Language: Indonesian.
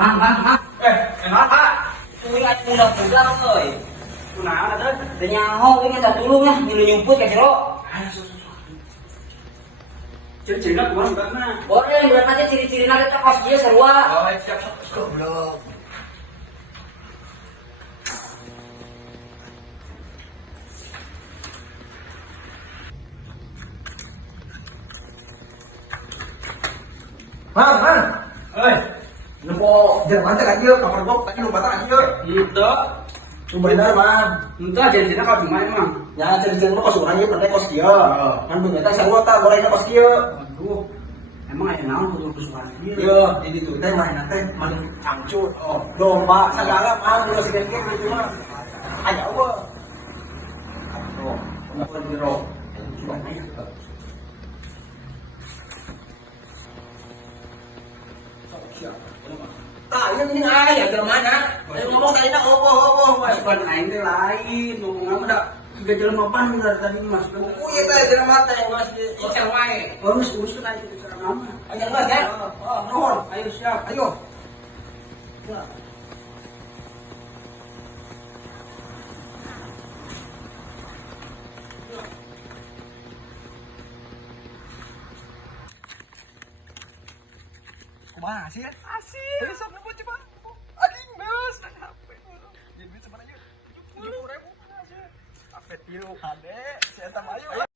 Mang. Enak Pak. Kuwi atuh budak-budak euy. Kunaon atuh? Teu nyaho ieu minta tulung ya, ngilu nyumput ka jero. Ciri-cirina kumaha budatna? Boleh budak aja ciri-cirina kita kos dia sarua. Oh, siap. Goblok. Mang. Euy, Lempo Jerman teh kan ieu, kamar gua tadi lompatan kan ieu. henteu. Bener, Mang. Henteu ciri-cirina ka gimana emang? Ya, cerita mah kos urang ieu pernah kos kieu. Heeh. Kan beungeut teh sarua tah gorengna kos kieu. Aduh. Emang aya naon kudu kesukaan ieu? Ieu, di ditu teh mainan teh maling cangcut. Oh, domba segala mah udah segede gitu mah. Aya eueuh. Tuh, umur biro. Coba naik. Tah, ini aya ke mana? Ayo ngomong tadi nak oboh. Bukan aing teh lain, ngomong apa dah? Tiga jelema pan dari tadi Mas. Oh iya teh jelema teh Mas di Icang wae. Urus aja ke cara nama. Ayo Mas ya. Oh, nuhun. Ayo siap. Ayo. Kumaha sih? Asik. Ayo sok ngebut coba. Anjing beus dan HP. Jadi duit sebenarnya 70.000 aja. HP tilu HD, saya tambah ayo.